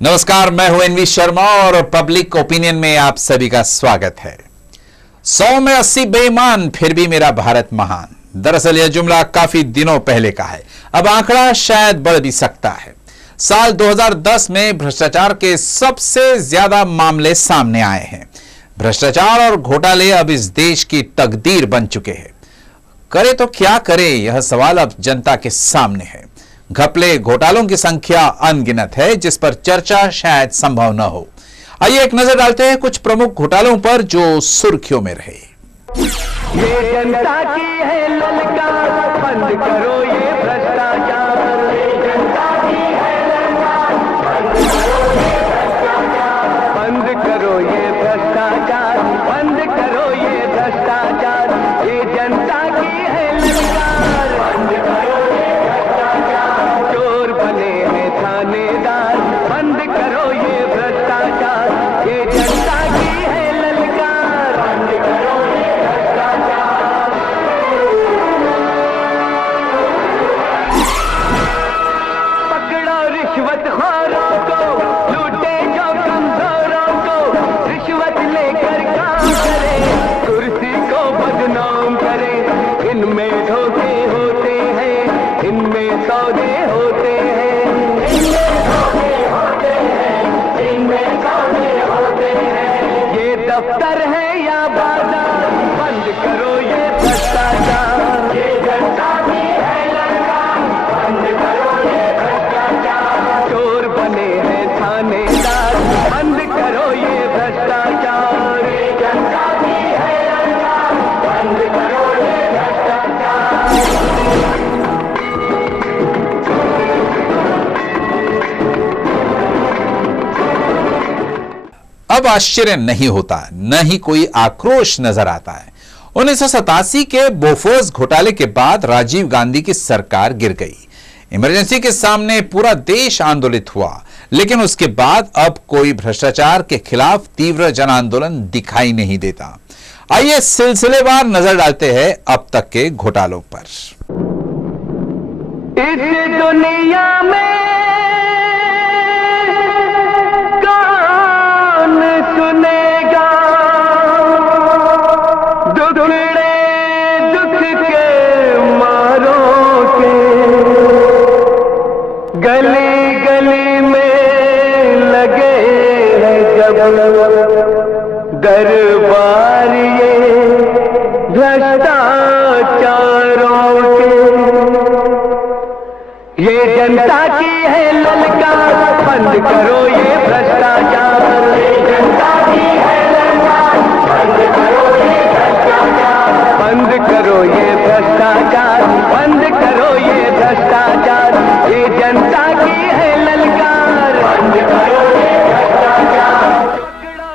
नमस्कार, मैं हूं एनवी शर्मा और पब्लिक ओपिनियन में आप सभी का स्वागत है। 100 में 80 बेईमान फिर भी मेरा भारत महान। दरअसल यह जुमला काफी दिनों पहले का है, अब आंकड़ा शायद बढ़ भी सकता है। साल 2010 में भ्रष्टाचार के सबसे ज्यादा मामले सामने आए हैं। भ्रष्टाचार और घोटाले अब इस देश की तकदीर बन चुके हैं। करे तो क्या करे, यह सवाल अब जनता के सामने है। घपले घोटालों की संख्या अनगिनत है, जिस पर चर्चा शायद संभव न हो। आइए एक नजर डालते हैं कुछ प्रमुख घोटालों पर जो सुर्खियों में रहे। ये जनता की है ललकार, बंद करो ये भ्रष्टाचार। ये जनता की है ललकार, बंद करो ये भ्रष्टाचार, बंद करो ये भ्रष्टाचार। ये जनता की है ललकार, बंद करो ये भ्रष्टाचार। चोर बने हैं थानेदार, बंद करो ये भ्रष्टाचार। ये जनता की है ललकार, बंद करो ये भ्रष्टाचार। पकड़ो रिश्वतखोरों को, लूटे जो कमजोरों को, रिश्वत लेकर काम करे, कुर्सी को बदनाम करे। इनमें धोखे होते हैं, इनमें सौदे होते हैं, इनमें धोखे होते हैं, इनमें सौदे होते हैं। ये दफ्तर है या बाजार, बंद करो ये भ्रष्टाचार। ये जनता की है ललकार, बंद करो ये भ्रष्टाचार। चोर बने हैं थानेदार, बंद करो ये भ्रष्टाचार। ये जनता की है ललकार, बंद करो ये भ्रष्टाचार। अब आश्चर्य नहीं होता, न ही कोई आक्रोश नजर आता है। 1987 के बोफोर्स घोटाले के बाद राजीव गांधी की सरकार गिर गई। इमरजेंसी के सामने पूरा देश आंदोलित हुआ, लेकिन उसके बाद अब कोई भ्रष्टाचार के खिलाफ तीव्र जन आंदोलन दिखाई नहीं देता। आइए सिलसिलेवार नजर डालते हैं अब तक के घोटालों पर। इस दुनिया में कौन सुनेगा दुखड़े दुख के मारों के, गली गली में लगे हैं जब दरबार ये भ्रष्टाचारों के। ये जनता की है ललकार, बंद करो ये भ्रष्टाचार। ये जनता की है ललकार, बंद करो ये भ्रष्टाचार। बंद करो ये भ्रष्टाचार, बंद करो ये भ्रष्टाचार। ये जनता की है ललकार, बंद करो ये भ्रष्टाचार।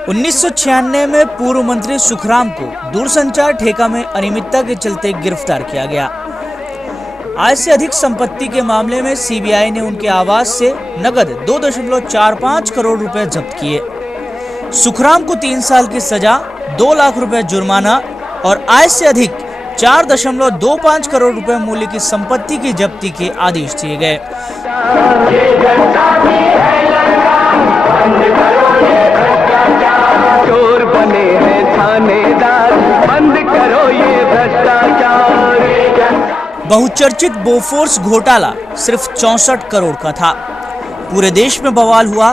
1996 में पूर्व मंत्री सुखराम को दूरसंचार ठेका में अनियमितता के चलते गिरफ्तार किया गया। आय से अधिक संपत्ति के मामले में सीबीआई ने उनके आवास से नगद 2.45 करोड़ रुपए जब्त किए। सुखराम को 3 साल की सजा, 2 लाख रुपए जुर्माना और आय से अधिक 4.25 करोड़ रुपए मूल्य की संपत्ति की जब्ती के आदेश दिए गए। चोर बने हैं थानेदार, बंद करो ये भ्रष्टाचार। बहुचर्चित बोफोर्स घोटाला सिर्फ 64 करोड़ का था। पूरे देश में बवाल हुआ।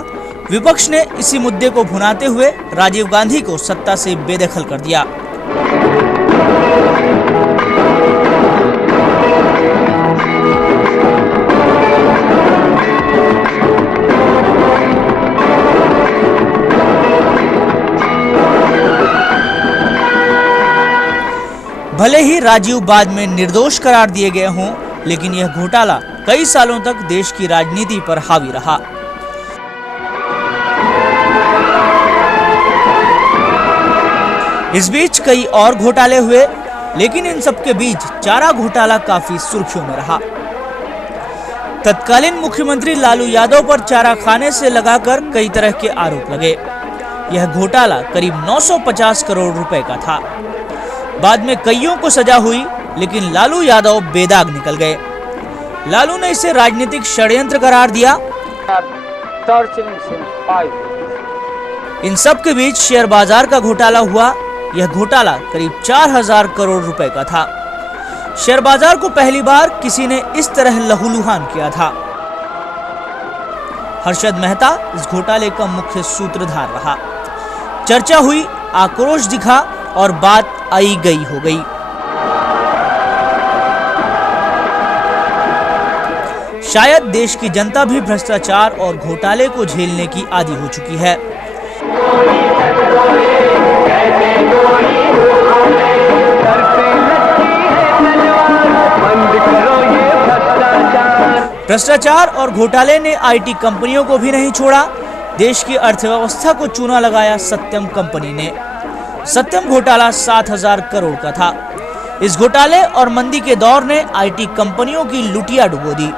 विपक्ष ने इसी मुद्दे को भुनाते हुए राजीव गांधी को सत्ता से बेदखल कर दिया। भले ही राजीव बाद में निर्दोष करार दिए गए हों, लेकिन यह घोटाला कई सालों तक देश की राजनीति पर हावी रहा। इस बीच कई और घोटाले हुए, लेकिन इन सब के बीच चारा घोटाला काफी सुर्खियों में रहा। तत्कालीन मुख्यमंत्री लालू यादव पर चारा खाने से लगाकर कई तरह के आरोप लगे। यह घोटाला करीब 950 करोड़ रुपए का था। बाद में कईयों को सजा हुई, लेकिन लालू यादव बेदाग निकल गए। लालू ने इसे राजनीतिक षड्यंत्र करार दिया। torturing since 5 years. इन सब के बीच शेयर बाजार का घोटाला हुआ। यह घोटाला करीब 4000 करोड़ रुपए का था। शेयर बाजार को पहली बार किसी ने इस तरह लहूलुहान किया था। हर्षद मेहता इस घोटाले का मुख्य सूत्रधार रहा। चर्चा हुई, आक्रोश दिखा और बात आई गई हो गई। शायद देश की जनता भी भ्रष्टाचार और घोटाले को झेलने की आदी हो चुकी है। भ्रष्टाचार और घोटाले ने आईटी कंपनियों को भी नहीं छोड़ा। देश की अर्थव्यवस्था को चूना लगाया सत्यम कंपनी ने। सत्यम घोटाला 7000 करोड़ का था। इस घोटाले और मंदी के दौर ने आईटी कंपनियों की लुटिया डुबो दी।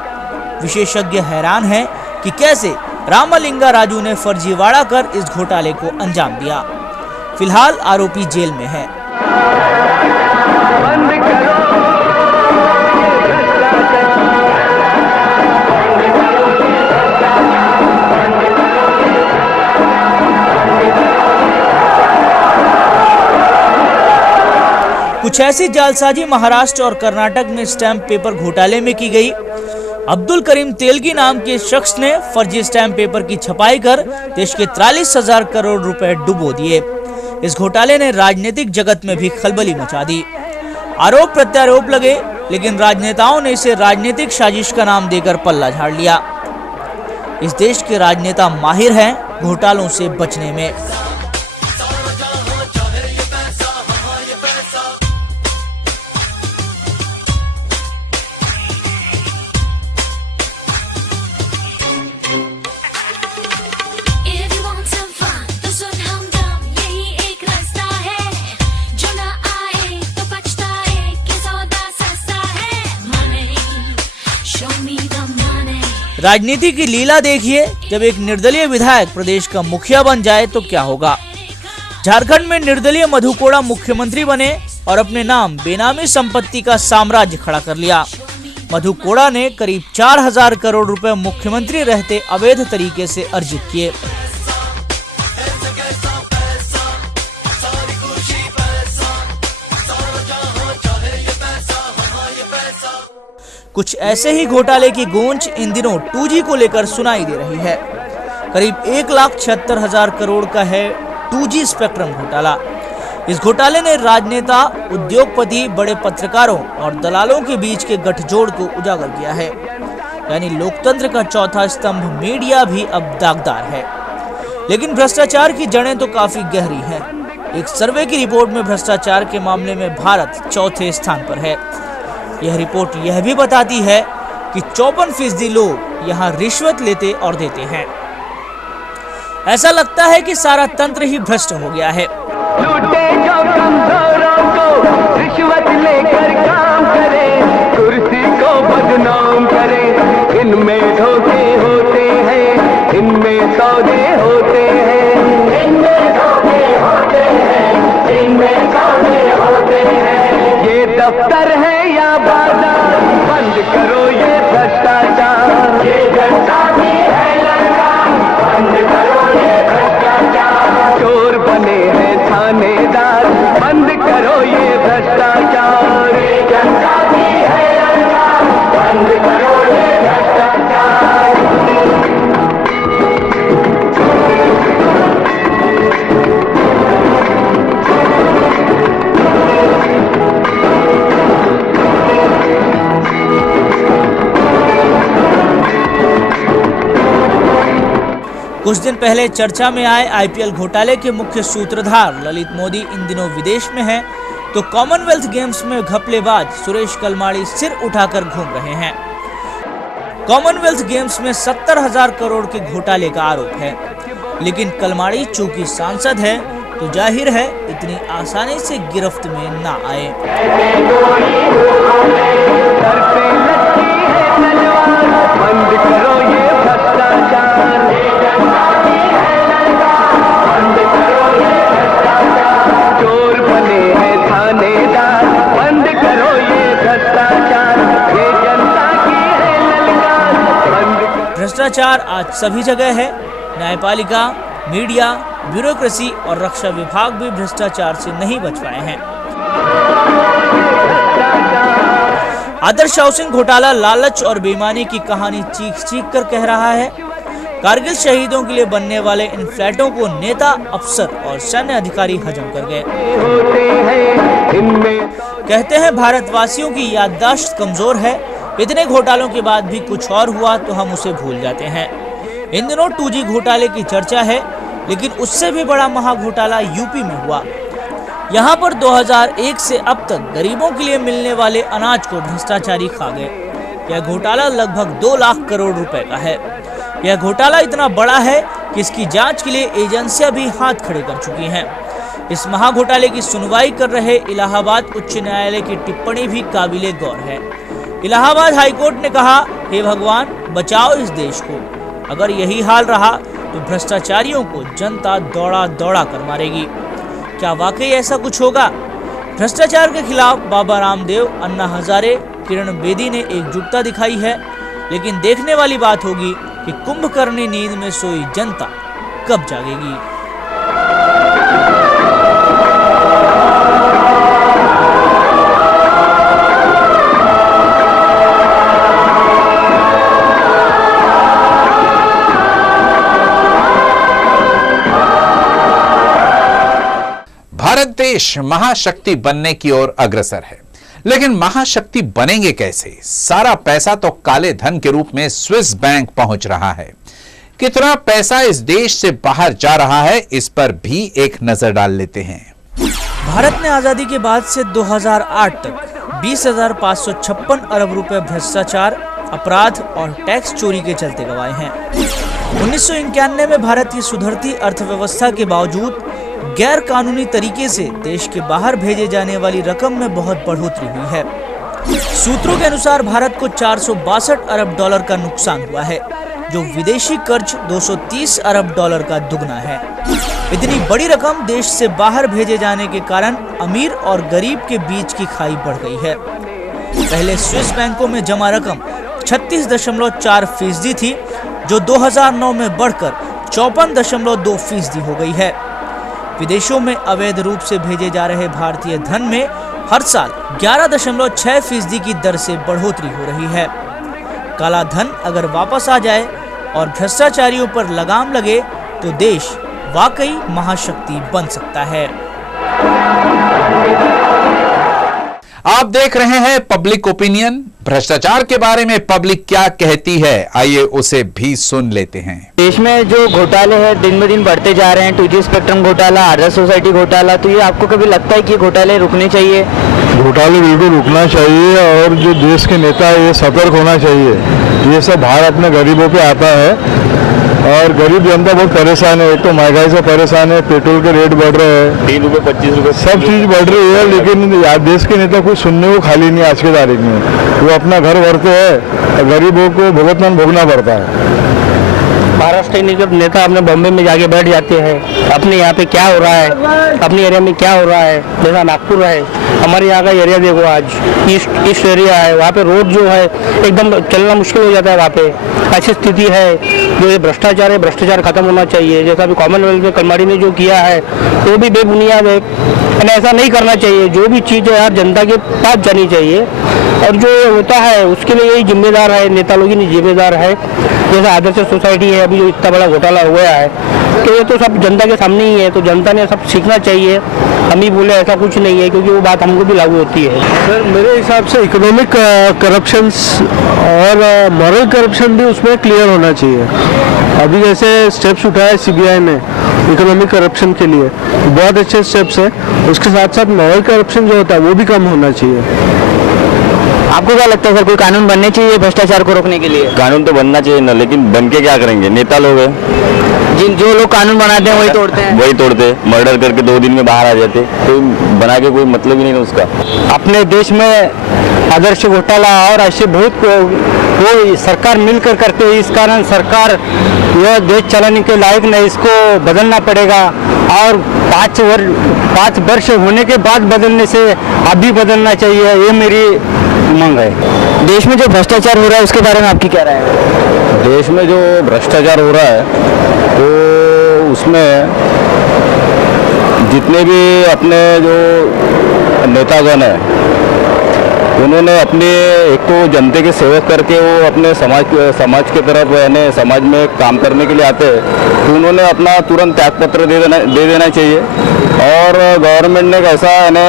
विशेषज्ञ हैरान हैं कि कैसे रामलिंगा राजू ने फर्जीवाड़ा कर इस घोटाले को अंजाम दिया। फिलहाल आरोपी जेल में है। कुछ ऐसी जालसाजी महाराष्ट्र और कर्नाटक में स्टैंप पेपर घोटाले में की गई। अब्दुल करीम तेलगी नाम के शख्स ने फर्जी स्टैंप पेपर की छपाई कर देश के 43,000 करोड़ रुपए डुबो दिए। इस घोटाले ने राजनीतिक जगत में भी खलबली मचा दी। आरोप प्रत्यारोप लगे, लेकिन राजनेताओं ने इसे राजनीतिक साजिश का नाम देकर पल्ला झाड़ लिया। इस देश के राजनेता माहिर हैं घोटालों से बचने में। राजनीति की लीला देखिए, जब एक निर्दलीय विधायक प्रदेश का मुखिया बन जाए तो क्या होगा। झारखंड में निर्दलीय मधु कोड़ा मुख्यमंत्री बने और अपने नाम बेनामी संपत्ति का साम्राज्य खड़ा कर लिया। मधु कोड़ा ने करीब 4000 करोड़ रुपए मुख्यमंत्री रहते अवैध तरीके से अर्जित किए। कुछ ऐसे ही घोटाले की गूंज इन दिनों 2G को लेकर सुनाई दे रही है। करीब 1,76,000 करोड़ का है 2G स्पेक्ट्रम घोटाला। इस घोटाले ने राजनेता, उद्योगपति, बड़े पत्रकारों और दलालों के बीच के गठजोड़ को उजागर किया है। यानी लोकतंत्र का चौथा स्तंभ मीडिया भी अब दागदार है। लेकिन भ्रष्टाचार की जड़ें तो काफी गहरी हैं। एक सर्वे की रिपोर्ट में भ्रष्टाचार के मामले में भारत चौथे स्थान पर है। यह रिपोर्ट यह भी बताती है कि 54% लोग यहाँ रिश्वत लेते और देते हैं। ऐसा लगता है कि सारा तंत्र ही भ्रष्ट हो गया है। लूटे जो कमजोरों को, रिश्वत लेकर काम करे, कुर्सी को बदनाम करे। इनमें धोखे होते हैं, इनमें सौदे होते हैं, इनमें धोखे होते हैं, इनमें सौदे होते हैं। ये दफ्तर है या बाजार, बंद करो ये भ्रष्टाचार। ये जनता की है ललकार, बंद करो ये भ्रष्टाचार। चोर बने हैं थानेदार, बंद करो ये भ्रष्टाचार। ये जनता की है ललकार, बंद करो ये भ्रष्टाचार। कुछ दिन पहले चर्चा में आए आईपीएल घोटाले के मुख्य सूत्रधार ललित मोदी इन दिनों विदेश में हैं, तो कॉमनवेल्थ गेम्स में घपलेबाज सुरेश कलमाड़ी सिर उठाकर घूम रहे हैं। कॉमनवेल्थ गेम्स में 70,000 करोड़ के घोटाले का आरोप है, लेकिन कलमाड़ी चूंकि सांसद है तो जाहिर है इतनी आसानी से गिरफ्त में ना आए। बंद करो ये भ्रष्टाचार। चोर बने हैं थानेदार, बंद करो ये भ्रष्टाचार। ये जनता की है ललकार, बंद करो। भ्रष्टाचार आज सभी जगह है। न्यायपालिका, मीडिया, ब्यूरोक्रेसी और रक्षा विभाग भी भ्रष्टाचार से नहीं बच पाए हैं। आदर्श हाउसिंग घोटाला लालच और बेईमानी की कहानी चीख चीख कर कह रहा है। कारगिल शहीदों के लिए बनने वाले इन फ्लैटों को नेता, अफसर और सैन्य अधिकारी हजम कर गए। कहते हैं भारतवासियों की याददाश्त कमजोर है। इतने घोटालों के बाद भी कुछ और हुआ तो हम उसे भूल जाते हैं। इन दिनों 2G घोटाले की चर्चा है, लेकिन उससे भी बड़ा महाघोटाला यूपी में हुआ। यहाँ पर 2001 से अब तक गरीबों के लिए मिलने वाले अनाज को भ्रष्टाचारी खा गए। यह घोटाला लगभग 2 लाख करोड़ रुपए का है। यह घोटाला इतना बड़ा है कि इसकी जांच के लिए एजेंसियां भी हाथ खड़े कर चुकी हैं। इस महाघोटाले की सुनवाई कर रहे इलाहाबाद उच्च न्यायालय की टिप्पणी भी काबिले गौर है। इलाहाबाद हाईकोर्ट ने कहा, हे भगवान बचाओ इस देश को। अगर यही हाल रहा तो भ्रष्टाचारियों को जनता दौड़ा दौड़ा कर मारेगी। क्या वाकई ऐसा कुछ होगा? भ्रष्टाचार के खिलाफ बाबा रामदेव, अन्ना हजारे, किरण बेदी ने एकजुटता दिखाई है, लेकिन देखने वाली बात होगी कि कुंभकर्णी नींद में सोई जनता कब जागेगी। भारत देश महाशक्ति बनने की ओर अग्रसर है, लेकिन महाशक्ति बनेंगे कैसे? सारा पैसा तो काले धन के रूप में स्विस बैंक पहुंच रहा है। कितना पैसा इस देश से बाहर जा रहा है, इस पर भी एक नजर डाल लेते हैं। भारत ने आजादी के बाद से 2008 तक 20,556 अरब रुपए भ्रष्टाचार, अपराध और टैक्स चोरी के चलते गंवाए हैं। 1991 में भारत की सुधरती अर्थव्यवस्था के बावजूद गैर कानूनी तरीके से देश के बाहर भेजे जाने वाली रकम में बहुत बढ़ोतरी हुई है। सूत्रों के अनुसार भारत को 462 अरब डॉलर का नुकसान हुआ है, जो विदेशी कर्ज 230 अरब डॉलर का दुगना है। इतनी बड़ी रकम देश से बाहर भेजे जाने के कारण अमीर और गरीब के बीच की खाई बढ़ गई है। पहले स्विस बैंकों में जमा रकम 36.4% थी, जो 2009 में बढ़कर 54.2% हो गई है। विदेशों में अवैध रूप से भेजे जा रहे भारतीय धन में हर साल 11.6% की दर से बढ़ोतरी हो रही है। काला धन अगर वापस आ जाए और भ्रष्टाचारियों पर लगाम लगे तो देश वाकई महाशक्ति बन सकता है। आप देख रहे हैं पब्लिक ओपिनियन। भ्रष्टाचार के बारे में पब्लिक क्या कहती है, आइए उसे भी सुन लेते हैं। देश में जो घोटाले हैं दिन ब दिन बढ़ते जा रहे हैं, 2G स्पेक्ट्रम घोटाला, आदर्श सोसाइटी घोटाला, तो ये आपको कभी लगता है कि घोटाले रुकने चाहिए? घोटाले बिल्कुल रुकना चाहिए और जो देश के नेता है ये सतर्क होना चाहिए। ये सब भार अपने गरीबों पे आता है और गरीब जनता बहुत परेशान है। एक तो महंगाई से परेशान है, पेट्रोल के रेट बढ़ रहे हैं, 3 रुपये 25 रुपये सब चीज़ बढ़ रही है, लेकिन देश के नेता कुछ सुनने को खाली नहीं आज की तारीख में। वो अपना घर भरते हैं और गरीबों को भुगतान भोगना पड़ता है। महाराष्ट्र के नेता अपने बॉम्बे में जाके बैठ जाते हैं, अपने यहाँ पे क्या हो रहा है, अपने एरिया में क्या हो रहा है। जैसा नागपुर है, हमारे यहाँ का एरिया देखो, आज ईस्ट एरिया है, वहाँ पे रोड जो है एकदम चलना मुश्किल हो जाता है। वहाँ पे ऐसी स्थिति है। जो ये भ्रष्टाचार है, भ्रष्टाचार खत्म होना चाहिए। जैसा अभी कॉमनवेल्थ में कलमाड़ी ने जो किया है वो भी बेबुनियाद है, ऐसा नहीं करना चाहिए। जो भी चीज़ है यार जनता के पास जानी चाहिए, और जो होता है उसके लिए यही जिम्मेदार है, नेता लोग ही जिम्मेदार है। जैसा आदर्श सोसाइटी है, अभी जो इतना बड़ा घोटाला हुआ है, तो ये तो सब जनता के सामने ही है, तो जनता ने सब सीखना चाहिए। हम ही बोले ऐसा कुछ नहीं है, क्योंकि वो बात हमको भी लागू होती है। सर मेरे हिसाब से इकोनॉमिक करप्शन और मॉरल करप्शन भी उसमें क्लियर होना चाहिए। अभी जैसे स्टेप्स उठाए सीबीआई ने इकोनॉमिक करप्शन के लिए, बहुत अच्छे स्टेप्स हैं। उसके साथ साथ मॉरल करप्शन जो होता है वो भी कम होना चाहिए। आपको क्या लगता है सर, कोई कानून बनने चाहिए भ्रष्टाचार को रोकने के लिए? कानून तो बनना चाहिए ना, लेकिन बन के क्या करेंगे? नेता लोग हैं, जो लोग कानून बनाते हैं वही तोड़ते हैं। वही तोड़ते, मर्डर करके 2 दिन में बाहर आ जाते, तो बना के कोई मतलब ही नहीं ना उसका। अपने देश में आदर्श घोटाला और ऐसे बहुत कोई सरकार मिलकर करते हैं। इस कारण सरकार यह देश चलाने के लायक नहीं, इसको बदलना पड़ेगा। और 5 वर्ष होने के बाद बदलने से अभी बदलना चाहिए, ये मेरी मांग है। देश में जो भ्रष्टाचार हो रहा है उसके बारे में आपकी क्या राय है? देश में जो भ्रष्टाचार हो रहा है तो उसमें जितने भी अपने जो नेतागण हैं उन्होंने अपने एक तो जनता के सेवक करके वो अपने समाज के तरफ यानी समाज में काम करने के लिए आते हैं तो उन्होंने अपना तुरंत त्यागपत्र दे देना चाहिए और गवर्नमेंट ने एक ऐसा यानी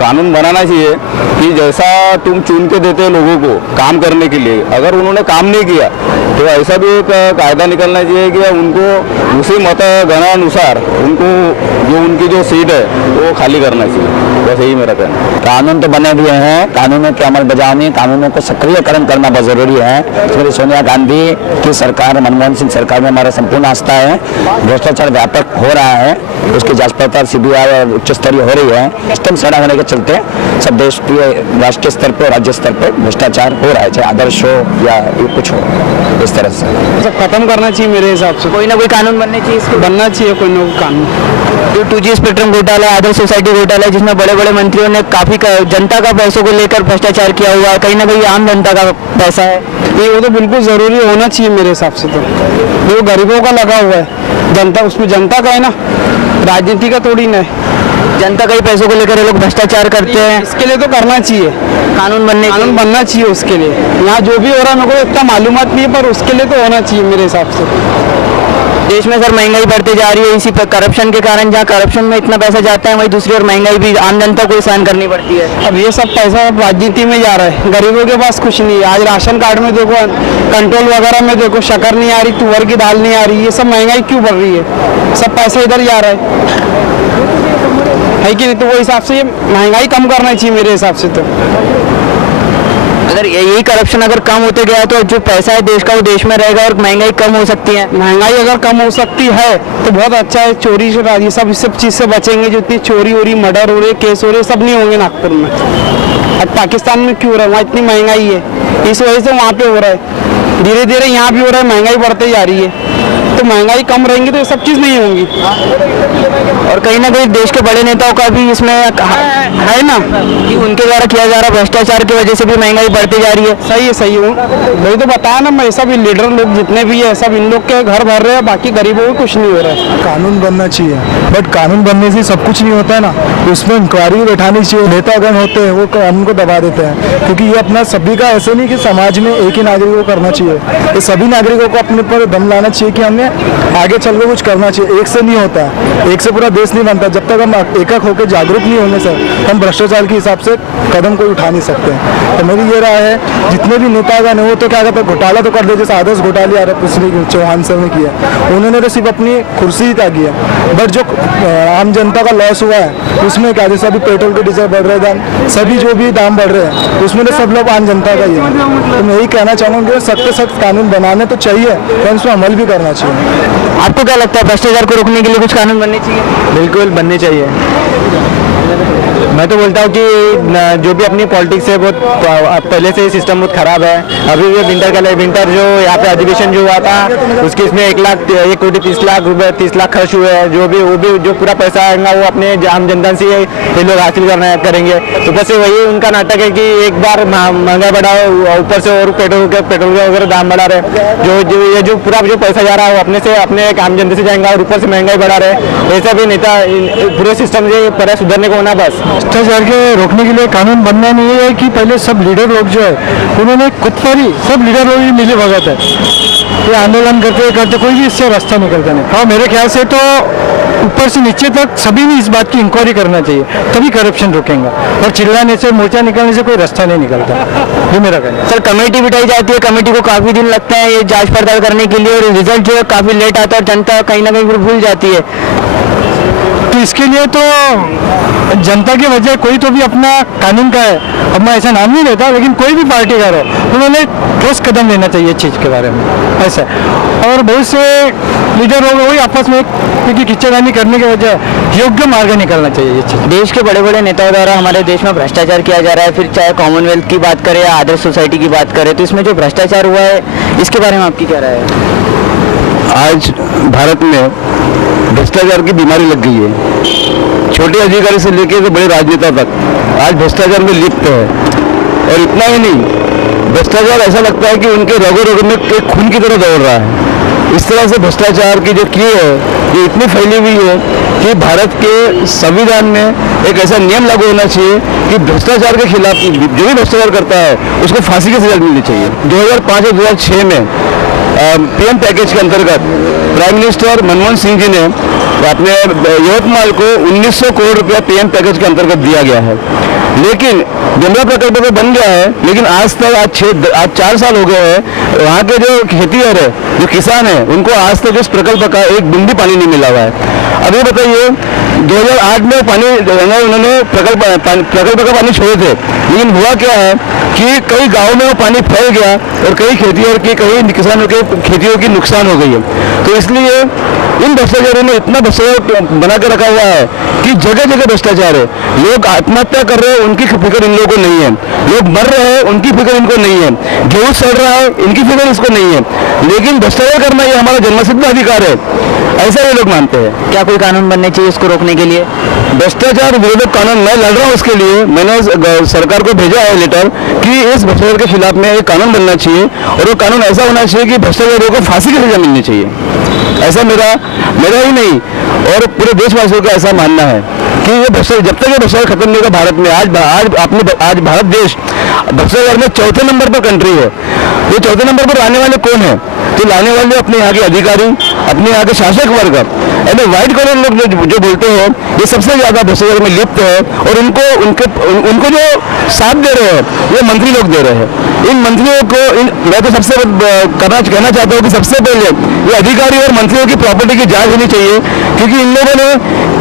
कानून बनाना चाहिए कि जैसा तुम चुन के देते हो लोगों को काम करने के लिए, अगर उन्होंने काम नहीं किया तो ऐसा भी एक कायदा निकलना चाहिए कि उनको उसी मतगणानुसार उनको जो उनकी जो सीट है वो खाली करना चाहिए। बस यही मेरा कहना है। कानून तो बने हुए हैं, कानूनों की अमल बजावनी, कानूनों को सक्रियकरण करना बहुत जरूरी है। श्रीमती सोनिया गांधी की सरकार, मनमोहन सिंह सरकार में हमारा संपूर्ण आस्था है। भ्रष्टाचार व्यापक हो रहा है, उसकी जांच पड़ताल सीबीआई और उच्च स्तरीय हो रही है। सिस्टम सड़ा होने के चलते सब देश के राष्ट्रीय स्तर पर, राज्य स्तर पर भ्रष्टाचार हो रहा है, चाहे आदर्श हो या कुछ हो, इस तरह से सब खत्म करना चाहिए मेरे हिसाब से। कोई ना कोई कानून बनने चाहिए, इसको बनना चाहिए कोई ना कोई कानून। जो 2G स्पेक्ट्रम घोटाला, आदर्श सोसाइटी घोटाला, जिसमें बड़े बड़े मंत्रियों ने काफी जनता का पैसों को लेकर भ्रष्टाचार किया हुआ है, कहीं ना कहीं आम जनता का पैसा है, ये वो तो बिल्कुल जरूरी होना चाहिए मेरे हिसाब से। तो वो गरीबों का लगा हुआ है, जनता उसमें जनता का है ना, राजनीति का थोड़ी ना है। जनता का ही पैसों को लेकर ये लोग भ्रष्टाचार करते हैं। इसके लिए तो करना चाहिए, कानून बनना चाहिए उसके लिए। यहाँ जो भी हो रहा है मेरे को इतना मालूमात नहीं है, पर उसके लिए तो होना चाहिए मेरे हिसाब से। देश में सर महंगाई बढ़ती जा रही है, इसी पर करप्शन के कारण, जहाँ करप्शन में इतना पैसा जाता है वहीं दूसरी ओर महंगाई भी आम जनता को सहन करनी पड़ती है। अब ये सब पैसा राजनीति में जा रहा है, गरीबों के पास कुछ नहीं है। आज राशन कार्ड में देखो, कंट्रोल वगैरह में देखो, शक्कर नहीं आ रही, तुअर की दाल नहीं आ रही, ये सब महंगाई क्यों बढ़ रही है? सब पैसा इधर जा रहा है कि नहीं? तो वो हिसाब से ये महंगाई कम करना चाहिए मेरे हिसाब से। तो अगर यही करप्शन अगर कम होते गया तो जो पैसा है देश का वो देश में रहेगा और महंगाई कम हो सकती है। महंगाई अगर कम हो सकती है तो बहुत अच्छा है। चोरी से ये सब चीज़ से बचेंगे। जो इतनी चोरी हो रही, मर्डर हो रहे, केस हो रहे, सब नहीं होंगे नागपुर में। आज पाकिस्तान में क्यों हो रहा है? वहाँ इतनी महंगाई है, इस वजह से वहाँ पे हो रहा है। धीरे धीरे यहाँ भी हो रहा है, महंगाई बढ़ती जा रही है। तो महंगाई कम रहेंगी तो ये सब चीज़ नहीं होंगी। और कहीं ना कहीं देश के बड़े नेताओं का भी इसमें है ना कि उनके द्वारा किया जा रहा भ्रष्टाचार की वजह से भी महंगाई बढ़ती जा रही है। सही है वही तो बताया ना मैं। सब लीडर लोग जितने भी है सब इन लोग के घर भर रहे हैं, बाकी गरीबों को कुछ नहीं हो रहा है। कानून बनना चाहिए, बट कानून बनने से सब कुछ नहीं होता है ना। उसमें इंक्वायरी बैठानी चाहिए। नेतागण होते हैं वो कानून को दबा देते हैं, क्योंकि ये अपना सभी का ऐसे नहीं कि समाज में एक ही नागरिक को करना चाहिए। ये सभी नागरिकों को अपने पर दम लाना चाहिए कि हमने आगे चल के कुछ करना चाहिए। एक से नहीं होता है, एक से पूरा देश नहीं बनता। जब तक हम एकक होकर जागरूक नहीं होंगे सर, हम भ्रष्टाचार के हिसाब से कदम कोई उठा नहीं सकते हैं। तो मेरी ये राय है, जितने भी नेतागण हैं वो तो क्या कहते हैं, घोटाला तो कर दे। जैसे आदर्श घोटाले आ रहे पिछले चौहान साहब ने किया, उन्होंने तो सिर्फ अपनी कुर्सी ही त्यागी है। बट जो आम जनता का लॉस हुआ है उसमें क्या, जैसे अभी पेट्रोल के डीजल बढ़ रहे दाम, सभी जो भी दाम बढ़ रहे हैं उसमें तो सब लोग आम जनता का ही है। तो मैं यही कहना चाहूँगा कि सख्त से सख्त कानून बनाने तो चाहिए, पर उसमें अमल भी करना चाहिए। आपको क्या लगता है भ्रष्टाचार को रोकने के लिए कुछ कानून बनने चाहिए? बिल्कुल बनने चाहिए। मैं तो बोलता हूँ कि जो भी अपनी पॉलिटिक्स है बहुत पहले से ही सिस्टम बहुत खराब है। अभी भी विंटर जो यहाँ पे अधिवेशन जो हुआ था उसके इसमें 1 कोटी 30 लाख रुपए 30 लाख खर्च हुए हैं। जो भी जो पूरा पैसा आएगा वो अपने आम जनता से ये लोग हासिल करेंगे। तो बस वही उनका नाटक है कि एक बार महंगाई बढ़ाओ, ऊपर से और पेट्रोल के वगैरह दाम बढ़ा रहे। जो पूरा जो पैसा जा रहा है वो अपने से अपने आम जनता से जाएंगे और ऊपर से महंगाई बढ़ा रहे। ऐसा भी नेता पूरे सिस्टम से पहले सुधरने को होना। बस भ्रष्टाचार के रोकने के लिए कानून बनना नहीं है कि पहले सब लीडर लोग जो है उन्होंने खुद पर ही सब लीडर लोग ही मिली भगत है, ये आंदोलन करते कोई भी इससे रास्ता निकलता नहीं। हाँ, मेरे ख्याल से तो ऊपर से नीचे तक सभी ने इस बात की इंक्वायरी करना चाहिए, तभी करप्शन रुकेगा। और चिल्लाने से, मोर्चा निकालने से कोई रास्ता नहीं निकलता। ये मेरा कहना है। सर, कमेटी बिठाई जाती है, कमेटी को काफी दिन लगता है ये जांच पड़ताल करने के लिए और रिजल्ट जो है काफी लेट आता है और जनता कहीं ना कहीं भूल जाती है। तो इसके लिए तो जनता की वजह कोई तो भी अपना कानून का है, अब मैं ऐसा नाम नहीं लेता, लेकिन कोई भी पार्टी का हो उन्होंने ठोस कदम लेना चाहिए इस चीज़ के बारे में ऐसा। और बहुत से लीडर लोग वही आपस में क्योंकि खिंचातानी करने की वजह योग्य मार्ग निकालना चाहिए ये चीज़। देश के बड़े बड़े नेताओं द्वारा हमारे देश में भ्रष्टाचार किया जा रहा है, फिर चाहे कॉमनवेल्थ की बात करें या आदर्श सोसाइटी की बात करें, तो इसमें जो भ्रष्टाचार हुआ है इसके बारे में आपकी क्या राय है? आज भारत में भ्रष्टाचार की बीमारी लग गई है। छोटे अधिकारी से लेकर के बड़े राजनेता तक आज भ्रष्टाचार में लिप्त है। और इतना ही नहीं, भ्रष्टाचार ऐसा लगता है कि उनके रगों रगों में एक खून की तरह दौड़ रहा है। इस तरह से भ्रष्टाचार की जो की है ये इतनी फैली हुई है कि भारत के संविधान में एक ऐसा नियम लागू होना चाहिए कि भ्रष्टाचार के खिलाफ जो भी भ्रष्टाचार करता है उसको फांसी की सजा मिलनी चाहिए। 2005 और 2006 में पीएम पैकेज के अंतर्गत प्राइम मिनिस्टर मनमोहन सिंह जी ने अपने यवतमाल को 1900 करोड़ रुपया पीएम पैकेज के अंतर्गत दिया गया है, लेकिन गंगा प्रकल्प तो बन गया है, लेकिन आज तक आज 4 साल हो गए हैं, वहाँ के जो खेतीहर है, जो किसान है, उनको आज तक इस प्रकल्प का एक बूंदी पानी नहीं मिला हुआ है। अब ये बताइए 2008 में उन्होंने प्रकल्प का पानी छोड़े थे, लेकिन हुआ क्या है कि कई गाँव में वो पानी फैल गया और कई खेतीहर की कई किसानों के खेतियों की नुकसान हो गई है। तो इसलिए इन भ्रष्टाचारियों ने इतना भ्रष्टाचार बना के रखा हुआ है कि जगह जगह भ्रष्टाचार है। लोग आत्महत्या कर रहे हैं, उनकी फिक्र इन लोगों को नहीं है। लोग मर रहे हैं, उनकी फिक्र इनको नहीं है। गेहूं सड़ रहा है, इनकी फिक्र इसको नहीं है। लेकिन भ्रष्टाचार करना ये हमारा जन्मसिद्ध अधिकार है, ऐसा ये लोग मानते हैं। क्या कोई कानून बनने चाहिए इसको रोकने के लिए? भ्रष्टाचार विरोधक कानून मैं लड़ रहा हूँ, उसके लिए मैंने सरकार को भेजा है लेटर कि इस भ्रष्टाचार के खिलाफ में एक कानून बनना चाहिए और वो कानून ऐसा होना चाहिए कि भ्रष्टाचारियों को फांसी की सजा मिलनी चाहिए। ऐसा मेरा ही नहीं और पूरे देशवासियों का ऐसा मानना है कि ये भ्रष्टाचार जब तक ये भ्रष्टाचार खत्म नहीं होगा भारत में। आज भारत देश भ्रष्टाचार में 4थे नंबर पर कंट्री है। ये 4थे नंबर पर आने वाले कौन है? तो लाने वाले अपने यहाँ के अधिकारी, अपने यहाँ के शासक वर्ग, यानी व्हाइट कॉलर लोग जो बोलते हैं, ये सबसे ज्यादा भ्रष्टाचार में लिप्त है और उनको जो साथ दे रहे हैं ये मंत्री लोग दे रहे हैं। इन मंत्रियों को मैं तो सबसे कहना चाहता हूँ कि सबसे पहले ये अधिकारी और मंत्रियों की प्रॉपर्टी की जांच होनी चाहिए, क्योंकि इन लोगों ने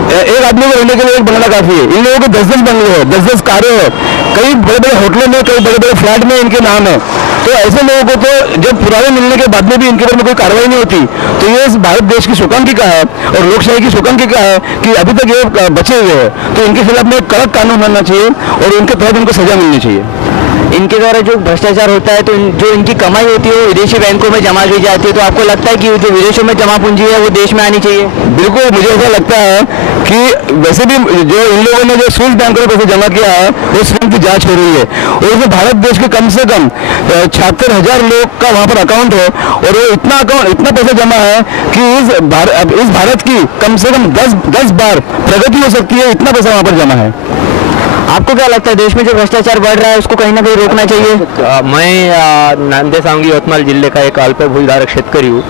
एक आदमी को रहने के लिए एक बंगला काफी है। इन लोगों को 10-10 बंगले हैं, 10-10 कारें हैं, कई बड़े बड़े होटलों में, कई बड़े बड़े फ्लैट में इनके नाम है। तो ऐसे लोगों को तो जब पुराने मिलने के बाद में भी इनके ऊपर में कोई कार्रवाई नहीं होती, तो ये इस भारत देश की शोकांतिका है और लोकशाही की शोकांतिका है कि अभी तक ये बचे हुए हैं। तो इनके खिलाफ में एक कड़क कानून बनना चाहिए और उनके तहत इनको सजा मिलनी चाहिए। इनके द्वारा जो भ्रष्टाचार होता है तो जो इनकी कमाई होती है वो विदेशी बैंकों में जमा की जाती है, तो आपको लगता है कि जो विदेशों में जमा पूंजी है वो देश में आनी चाहिए? बिल्कुल, मुझे ऐसा लगता है कि वैसे भी जो इन लोगों ने जो स्विस बैंक में पैसे जमा किया है वो स्विस की जांच हो रही है और इसमें भारत देश के कम से कम 76,000 लोग का वहाँ पर अकाउंट है और वो इतना पैसा जमा है कि इस भारत की कम से कम 10 बार प्रगति हो सकती है, इतना पैसा वहाँ पर जमा है। आपको क्या लगता है देश में जो भ्रष्टाचार बढ़ रहा है उसको कहीं ना कहीं रोकना चाहिए? मैं नांदेड सांगली यवतमाळ जिले का एक अल्पभूधारक शेतकरी हूँ।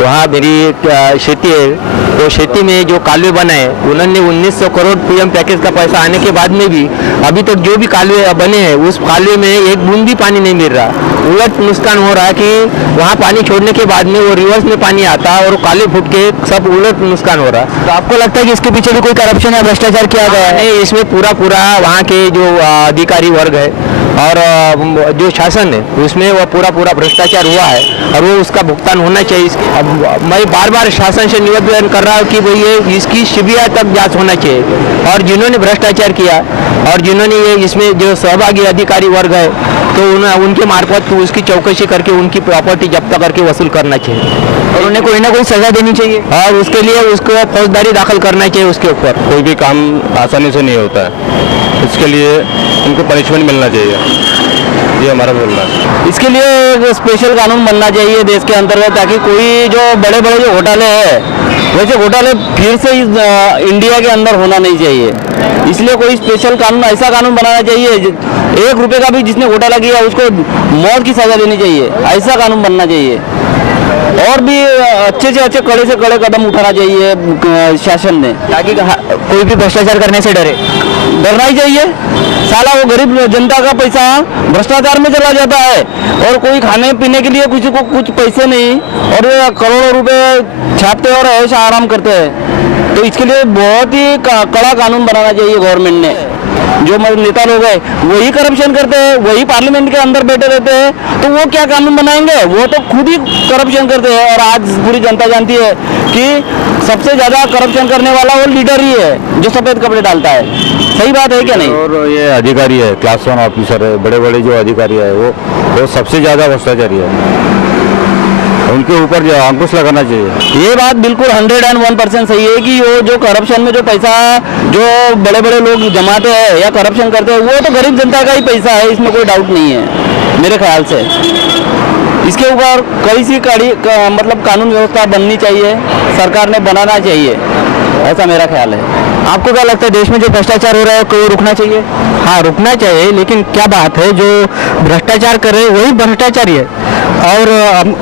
वहाँ मेरी खेती है, तो खेती में जो कालवे बना है उन्होंने 1900 करोड़ पीएम पैकेज का पैसा आने के बाद में भी अभी तक जो भी कालवे बने हैं उस कालवे में एक बूंद भी पानी नहीं मिल रहा। उलट नुकसान हो रहा है कि वहाँ पानी छोड़ने के बाद में वो रिवर्स में पानी आता है और काले फूट के सब उलट नुकसान हो रहा है। तो आपको लगता है कि इसके पीछे भी कोई करप्शन या भ्रष्टाचार किया गया है? नहीं, इसमें पूरा वहाँ के जो अधिकारी वर्ग है और जो शासन है उसमें वो पूरा भ्रष्टाचार हुआ है और वो उसका भुगतान होना चाहिए। अब मैं बार शासन से निवेदन कर रहा हूँ कि भाई इसकी सीबीआई तक जांच होना चाहिए और जिन्होंने भ्रष्टाचार किया और जिन्होंने ये इसमें जो सहभागी अधिकारी वर्ग है तो उनके मार्फत उसकी चौकसी करके उनकी प्रॉपर्टी जब्त करके वसूल करना चाहिए और उन्हें कोई ना कोई सजा देनी चाहिए और उसके लिए उसको फौजदारी दाखिल करना चाहिए उसके ऊपर। कोई भी काम आसानी से नहीं होता है, इसके लिए उनको पनिशमेंट मिलना चाहिए, ये हमारा बोलना है। इसके लिए स्पेशल कानून बनना चाहिए देश के अंतर्गत, ताकि कोई जो बड़े बड़े जो घोटाले हैं वैसे घोटाले फिर से इंडिया के अंदर होना नहीं चाहिए। इसलिए कोई स्पेशल कानून, ऐसा कानून बनाना चाहिए 1 रुपये का भी जिसने घोटाला किया उसको मौत की सजा देनी चाहिए, ऐसा कानून बनना चाहिए। और भी अच्छे से अच्छे कड़े से कड़े कदम उठाना चाहिए शासन ने, ताकि कोई भी भ्रष्टाचार करने से डरना ही चाहिए। साला वो गरीब जनता का पैसा भ्रष्टाचार में चला जाता है और कोई खाने पीने के लिए किसी को कुछ पैसे नहीं और करोड़ों रुपए छापते और ऐसा आराम करते हैं। तो इसके लिए बहुत ही कड़ा कानून बनाना चाहिए गवर्नमेंट ने। जो नेता लोग हैं वही करप्शन करते हैं, वही पार्लियामेंट के अंदर बैठे रहते हैं, तो वो क्या कानून बनाएंगे? वो तो खुद ही करप्शन करते हैं। और आज पूरी जनता जानती है कि सबसे ज्यादा करप्शन करने वाला वो लीडर ही है जो सफेद कपड़े डालता है। सही बात है क्या नहीं? और ये अधिकारी है, क्लास 1 ऑफिसर है, बड़े बड़े जो अधिकारी है वो सबसे ज्यादा भ्रष्टाचारी है उनके ऊपर जो अंकुश लगाना चाहिए। ये बात बिल्कुल 101% सही है कि वो जो करप्शन में जो पैसा जो बड़े बड़े लोग जमाते हैं या करप्शन करते हैं, वो तो गरीब जनता का ही पैसा है, इसमें कोई डाउट नहीं है मेरे ख्याल से। इसके ऊपर कड़ी सी मतलब कानून व्यवस्था बननी चाहिए, सरकार ने बनाना चाहिए, ऐसा मेरा ख्याल है। आपको क्या लगता है देश में जो भ्रष्टाचार हो रहा है को रुकना चाहिए? हाँ, रुकना चाहिए, लेकिन क्या बात है, जो भ्रष्टाचार कर रहे हैं वही भ्रष्टाचारी है, और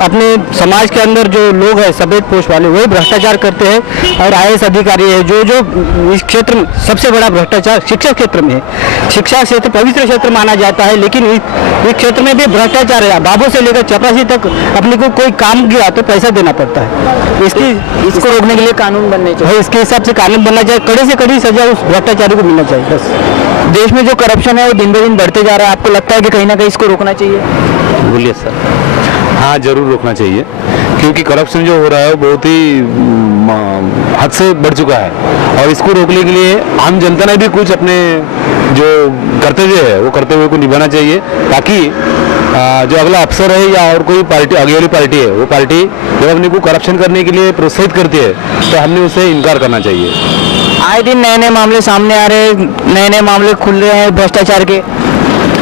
अपने समाज के अंदर जो लोग हैं सफेद पोस्ट वाले वही भ्रष्टाचार करते हैं, और IAS अधिकारी है जो इस क्षेत्र में सबसे बड़ा भ्रष्टाचार शिक्षा क्षेत्र में है। शिक्षा क्षेत्र पवित्र क्षेत्र माना जाता है, लेकिन इस क्षेत्र में भी भ्रष्टाचार है। बाबू से लेकर चपरासी तक अपने को कोई काम किया तो पैसा देना पड़ता है। इसको रोकने के लिए कानून बनने चाहिए, इसके हिसाब से कानून बनना चाहिए, कड़ी से कड़ी सजा उस भ्रष्टाचारी को मिलना चाहिए। बस देश में जो करप्शन है वो दिन ब दिन बढ़ते जा रहा है, आपको लगता है कि कहीं ना कहीं इसको रोकना चाहिए? बोलिए सर। हाँ, जरूर रोकना चाहिए, क्योंकि करप्शन जो हो रहा है वो बहुत ही हद से बढ़ चुका है, और इसको रोकने के लिए आम जनता ने भी कुछ अपने जो कर्तव्य है वो कर्तव्य को निभाना चाहिए, ताकि जो अगला अफसर है या और कोई पार्टी आगे वाली पार्टी है वो पार्टी जब अपने को करप्शन करने के लिए प्रोत्साहित करती है तो हमने उसे इनकार करना चाहिए। आए दिन नए नए मामले सामने आ रहे हैं, नए नए मामले खुल रहे हैं भ्रष्टाचार के।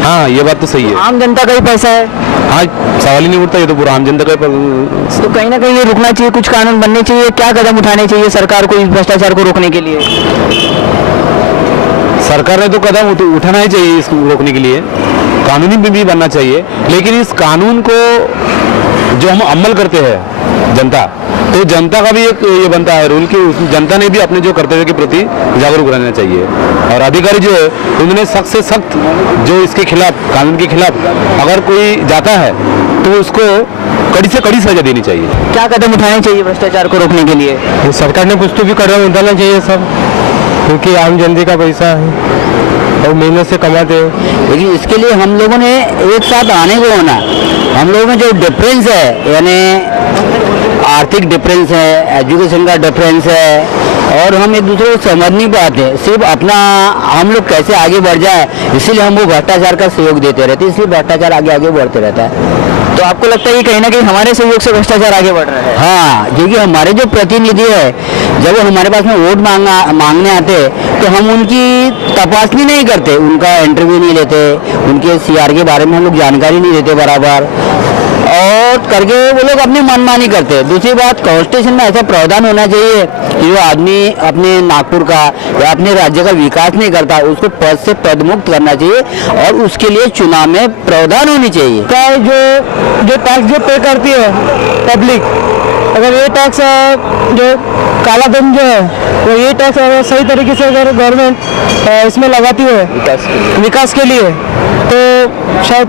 हाँ, ये बात तो सही है। आम जनता का ही पैसा है। हाँ, सवाल ही नहीं उठता, ये तो पूरा आम जनता का तो कहीं ना कहीं ये रुकना चाहिए, कुछ कानून बनने चाहिए। क्या कदम उठाने चाहिए सरकार को इस भ्रष्टाचार को रोकने के लिए? सरकार ने तो कदम उठाना ही चाहिए इसको रोकने के लिए, कानूनी भी बनना चाहिए, लेकिन इस कानून को जो हम अमल करते हैं जनता, तो जनता का भी एक ये बनता है रूल कि जनता ने भी अपने जो कर्तव्य के प्रति जागरूक रहना चाहिए, और अधिकारी जो है उन्होंने सख्त से सख्त जो इसके खिलाफ कानून के खिलाफ अगर कोई जाता है तो उसको कड़ी से कड़ी सजा देनी चाहिए। क्या कदम उठाने चाहिए भ्रष्टाचार को रोकने के लिए? सरकार ने कुछ तो भी कदम उठाना चाहिए सब, क्योंकि आम जनता का पैसा है और मेहनत से कमाते हैं। लेकिन इसके लिए हम लोगों ने एक साथ आने को होना, हम लोगों में जो डिफरेंस है, यानी आर्थिक डिफरेंस है, एजुकेशन का डिफरेंस है, और हम एक दूसरे को समझ नहीं पाते, सिर्फ अपना हम लोग कैसे आगे बढ़ जाए, इसीलिए हम वो भ्रष्टाचार का सहयोग देते रहते हैं, इसलिए भ्रष्टाचार आगे आगे बढ़ते रहता है। तो आपको लगता है कि कहीं ना कहीं हमारे सहयोग से भ्रष्टाचार आगे बढ़ रहा है? हाँ, क्योंकि हमारे जो प्रतिनिधि है जब वो हमारे पास में वोट मांगने आते तो हम उनकी तपासनी नहीं करते, उनका इंटरव्यू नहीं लेते, उनके CR के बारे में हम लोग जानकारी नहीं देते बराबर, और करके वो लोग अपनी मनमानी करते। दूसरी बात, कॉन्स्टिट्यूशन में ऐसा प्रावधान होना चाहिए कि जो आदमी अपने नागपुर का या अपने राज्य का विकास नहीं करता उसको पद से पदमुक्त करना चाहिए, और उसके लिए चुनाव में प्रावधान होनी चाहिए। जो टैक्स जो पे करती है पब्लिक, अगर ये टैक्स जो काला धन जो है वो ये टैक्स अगर सही तरीके से अगर गवर्नमेंट इसमें लगाती है विकास के लिए, तो शायद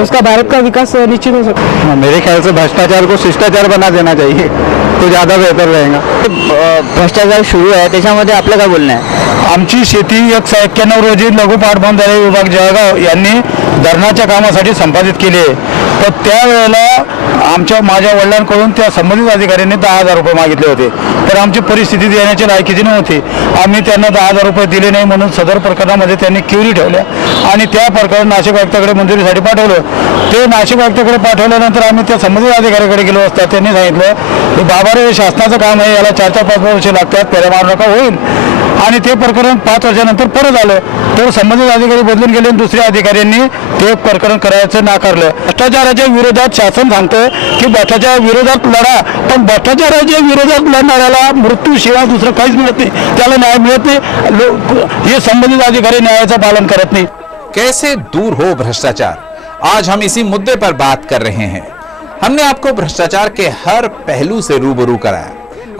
उसका भारत का विकास निश्चित हो सकता है। मेरे ख्याल से भ्रष्टाचार को शिष्टाचार बना देना चाहिए तो ज़्यादा बेहतर रहेगा। भ्रष्टाचार सुरू आहे, त्याच्यामध्ये आपलं काय बोलणं आहे? आमची शेती 191 रोजी लघु पाटबंधारे विभाग जळगाव यांनी धरणाच्या कामासाठी संपादित केली आहे, तर त्यावेळेला माझ्या वडिलांकडून त्या संबंधित अधिकाऱ्यांनी 10,000 रुपये मागितले होते, तर आमची परिस्थिती देण्याची लायकीची नव्हती। आम्ही त्यांना 10,000 रुपये दिले नाही म्हणून सदर प्रकरणामध्ये त्यांनी क्युरी ठेवल्या आणि त्या प्रकरण नाशिक आयुक्ताकडे मंजुरीसाठी पाठवलं। ते नाशिक आयुक्ताकडे पाठवल्यानंतर आम्ही त्या संबंधित अधिकाऱ्याकडे गेलो असता त्यांनी सांगितलं की बाबा रे, शासनाचं काम आहे, याला 4-5 वर्ष लागतात, त्याला मारू नका, होईल। आणि ते प्रकरण 5 वर्षानंतर परत आलं, तर संबंधित अधिकारी बदलून गेले आणि दुसऱ्या अधिकाऱ्यांनी ते प्रकरण करायचं नाकारलं। भ्रष्टाचाराच्या विरोधात शासन सांगतं की भ्रष्टाचार विरोधात लढा, पण भ्रष्टाचाराच्या विरोधात लढणाऱ्याला मृत्यूशिवाय दुसरं काहीच मिळत नाही, त्याला न्याय मिळत नाही। हे संबंधित अधिकारी न्यायाचं पालन करत नाही। कैसे दूर हो भ्रष्टाचार, आज हम इसी मुद्दे पर बात कर रहे हैं। हमने आपको भ्रष्टाचार के हर पहलू से रूबरू कराया।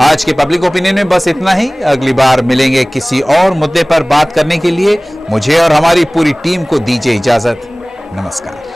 आज के पब्लिक ओपिनियन में बस इतना ही। अगली बार मिलेंगे किसी और मुद्दे पर बात करने के लिए। मुझे और हमारी पूरी टीम को दीजिए इजाजत। नमस्कार।